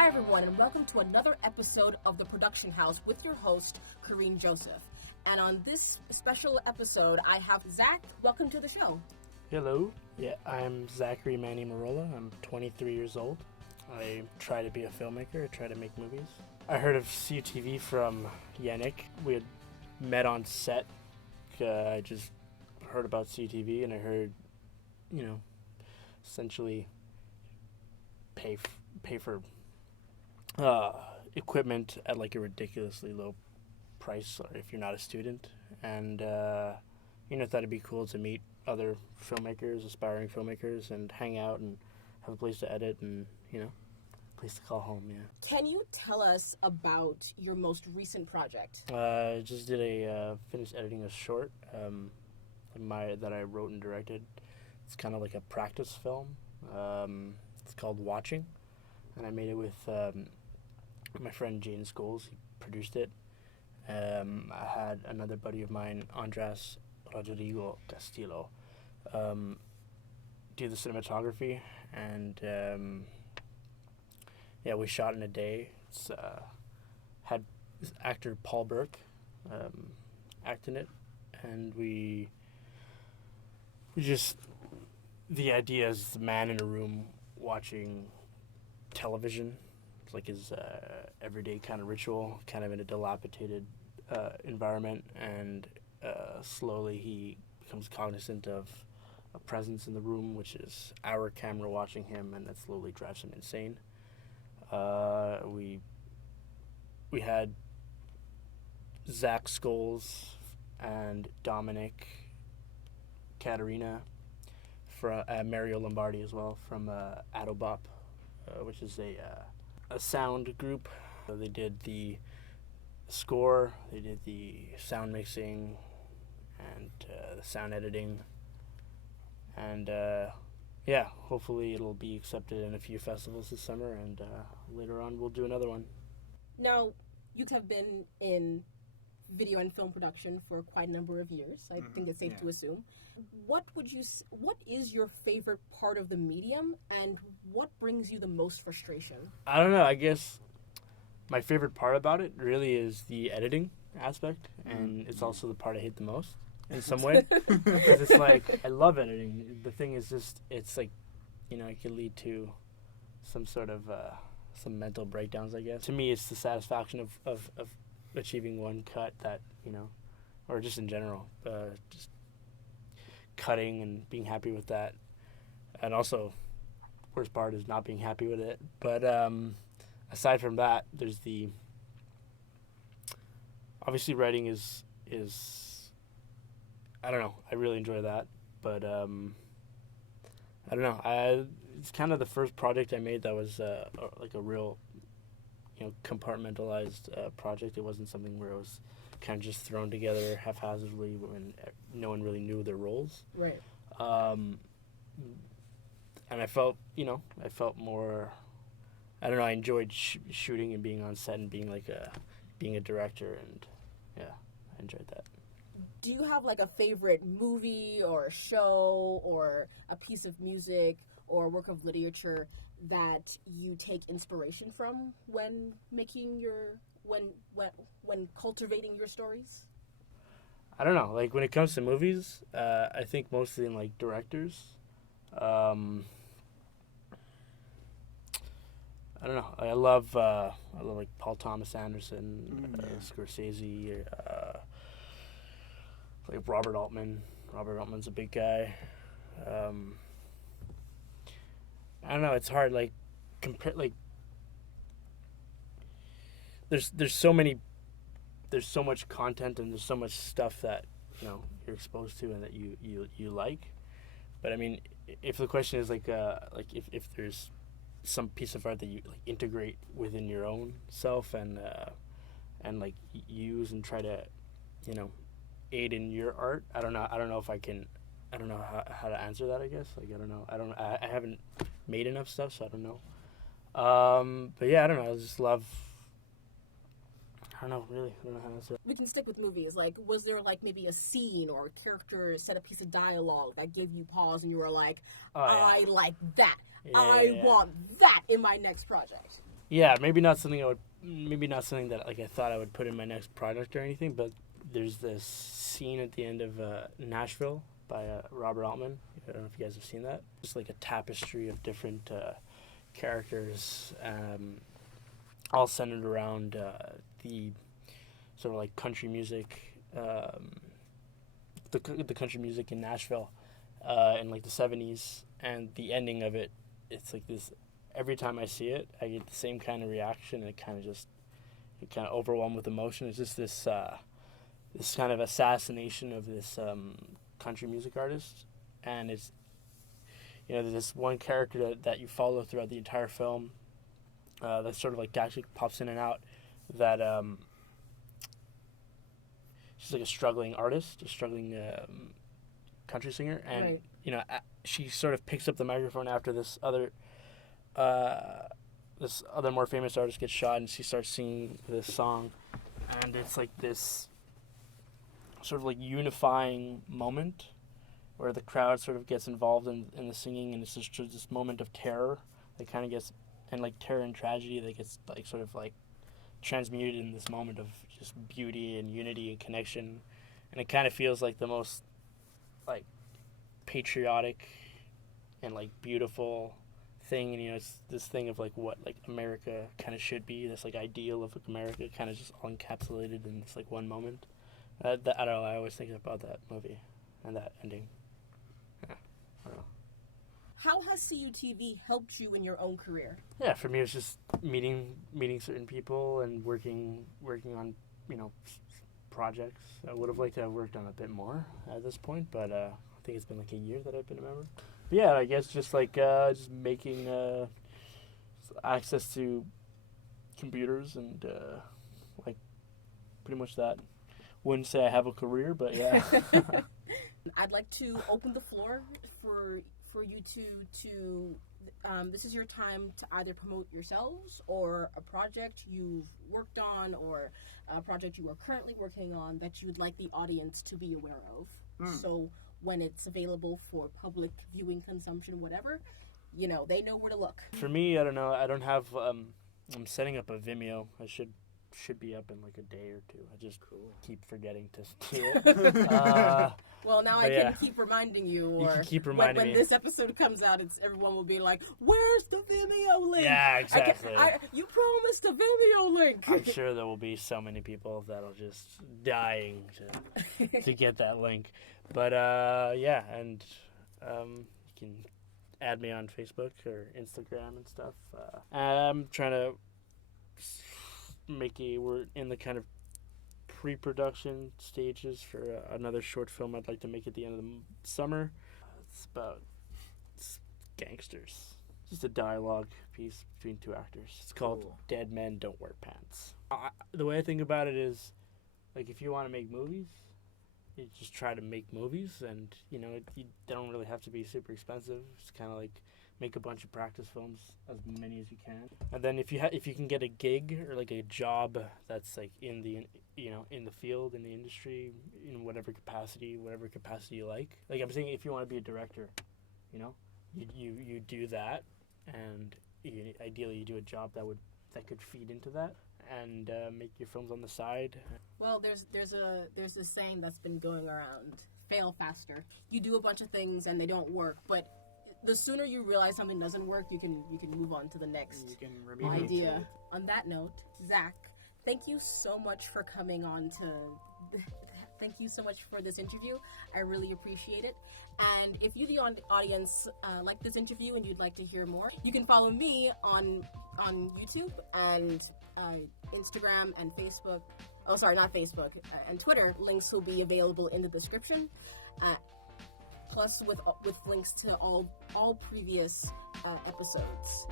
Hi everyone, and welcome to another episode of The Production House with your host, Kareen Joseph. And on this special episode, I have Zack. Welcome to the show. Hello. Yeah, I'm Zack Manni-Mirolla. I'm 23 years old. I try to be a filmmaker. I try to make movies. I heard of CUTV from Yannick. We had met on set. I just heard about CUTV, and I heard, essentially pay for equipment at like a ridiculously low price if you're not a student, and thought it'd be cool to meet other filmmakers, aspiring filmmakers, and hang out and have a place to edit and place to call home. Can you tell us about your most recent project? I just did finished editing a short that I wrote and directed. It's kind of like a practice film. It's called Watching, and I made it with my friend Jane Scholes. He produced it. I had another buddy of mine, Andres Rodrigo Castillo, do the cinematography, and we shot in a day. It's had this actor Paul Burke act in it, and we just, the idea is the man in a room watching television. It's like his everyday kind of ritual, kind of in a dilapidated environment, and slowly he becomes cognizant of a presence in the room, which is our camera watching him, and that slowly drives him insane. We had Zach Scholes and Dominic Katerina from Mario Lombardi as well from Adobop, which is a sound group. So they did the score, they did the sound mixing, and the sound editing, and hopefully it'll be accepted in a few festivals this summer, and later on we'll do another one. Now, you have been in video and film production for quite a number of years. I think it's safe to assume. What is your favorite part of the medium, and what brings you the most frustration? I don't know. I guess my favorite part about it really is the editing aspect, and it's also the part I hate the most in some way. Because it's like, I love editing. The thing is just, it's like, it can lead to some sort of some mental breakdowns, I guess. To me, it's the satisfaction of achieving one cut that, or just in general, just cutting and being happy with that. And also, worst part is not being happy with it. But aside from that, there's obviously writing is I don't know, I really enjoy that. But I don't know, it's kind of the first project I made that was like a real compartmentalized project. It wasn't something where it was kind of just thrown together haphazardly when no one really knew their roles. Right. And I felt more, I don't know, I enjoyed shooting and being on set and being a director, and I enjoyed that. Do you have like a favorite movie or a show or a piece of music or a work of literature that you take inspiration from when making when cultivating your stories? I don't know. Like, when it comes to movies, I think mostly in like directors. I don't know. I love like Paul Thomas Anderson, Scorsese, like Robert Altman. Robert Altman's a big guy. I don't know. It's hard. Like, there's so much content, and there's so much stuff that you're exposed to and that you like. But I mean, if the question is like if there's some piece of art that you like integrate within your own self and like use and try to aid in your art, I don't know if I can. I don't know how to answer that, I guess. Like, I don't know. I haven't made enough stuff, so I don't know. But yeah, I don't know. I just love, I don't know, really. I don't know how to answer it. We can stick with movies. Like, was there like maybe a scene or a character said a piece of dialogue that gave you pause and you were like, I like that. I want that in my next project? Yeah, maybe not something that like I thought I would put in my next project or anything, but there's this scene at the end of Nashville by Robert Altman. I don't know if you guys have seen that. It's like a tapestry of different characters, all centered around the sort of like country music, the country music in Nashville in like the 70s, and the ending of it, it's like this. Every time I see it, I get the same kind of reaction, and it kind of overwhelmed with emotion. It's just this this kind of assassination of this country music artist, and it's, you know, there's this one character that you follow throughout the entire film that sort of like actually pops in and out, that she's like a struggling artist, a struggling country singer, and Right. you know, she sort of picks up the microphone after this other more famous artist gets shot, and she starts singing this song, and it's like this sort of like unifying moment where the crowd sort of gets involved in the singing, and it's just this moment of terror that kind of gets, and like terror and tragedy that gets like sort of like transmuted in this moment of just beauty and unity and connection, and it kind of feels like the most like patriotic and like beautiful thing. And you know, it's this thing of like what like America kind of should be, this like ideal of America kind of just all encapsulated in this like one moment. I don't know, I always think about that movie and that ending. Yeah, I don't know. How has CUTV helped you in your own career? Yeah, for me it's just meeting certain people and working on, you know, projects. I would have liked to have worked on a bit more at this point, but I think it's been like a year that I've been a member. But yeah, I guess just like just making access to computers and like pretty much that. Wouldn't say I have a career, but yeah. I'd like to open the floor for you to this is your time to either promote yourselves or a project you've worked on or a project you are currently working on that you would like the audience to be aware of. So when it's available for public viewing, consumption, whatever, you know, they know where to look. For me, I don't know. I don't have. I'm setting up a Vimeo. I should be up in like a day or two. I just keep forgetting to do it. Well, now I can keep reminding you, or you can keep reminding when me. this episode comes out, everyone will be like, "Where's the Vimeo link?" Yeah, exactly. You promised a Vimeo link. I'm sure there will be so many people that'll just dying to get that link. But yeah, and you can add me on Facebook or Instagram and stuff. I'm trying to we're in the kind of pre-production stages for another short film I'd like to make at the end of the summer. It's about gangsters. Just a dialogue piece between two actors. It's called Dead Men Don't Wear Pants. The way I think about it is, like, if you want to make movies, you just try to make movies, and you know, they don't really have to be super expensive. It's kind of like make a bunch of practice films, as many as you can, and then if you can get a gig or like a job that's like in the field, in the industry, in whatever capacity you like I'm saying, if you want to be a director, you know, you do that, and ideally you do a job that could feed into that, and make your films on the side. Well, there's this saying that's been going around: fail faster. You do a bunch of things and they don't work, but the sooner you realize something doesn't work, you can move on to the next idea. On that note, Zach, thank you so much for coming on thank you so much for this interview. I really appreciate it. And if you, the audience, like this interview and you'd like to hear more, you can follow me on YouTube and Instagram and Facebook. Oh, sorry, not Facebook, and Twitter. Links will be available in the description. Plus with links to all previous episodes.